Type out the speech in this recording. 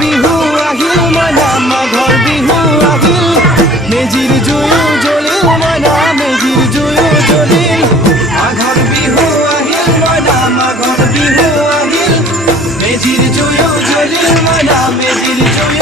বিহু আহিল মইনা মাঘৰ বিহু আহিল মেজিৰ জুয়ো জ্বলিল মইনা মেজিৰ জুয়ো জ্বলিল মাঘৰ বিহু আহিল মইনা মাঘৰ বিহু আহিল মেজিৰ জুয়ো জ্বলিল মইনা মেজিৰ জুয়ো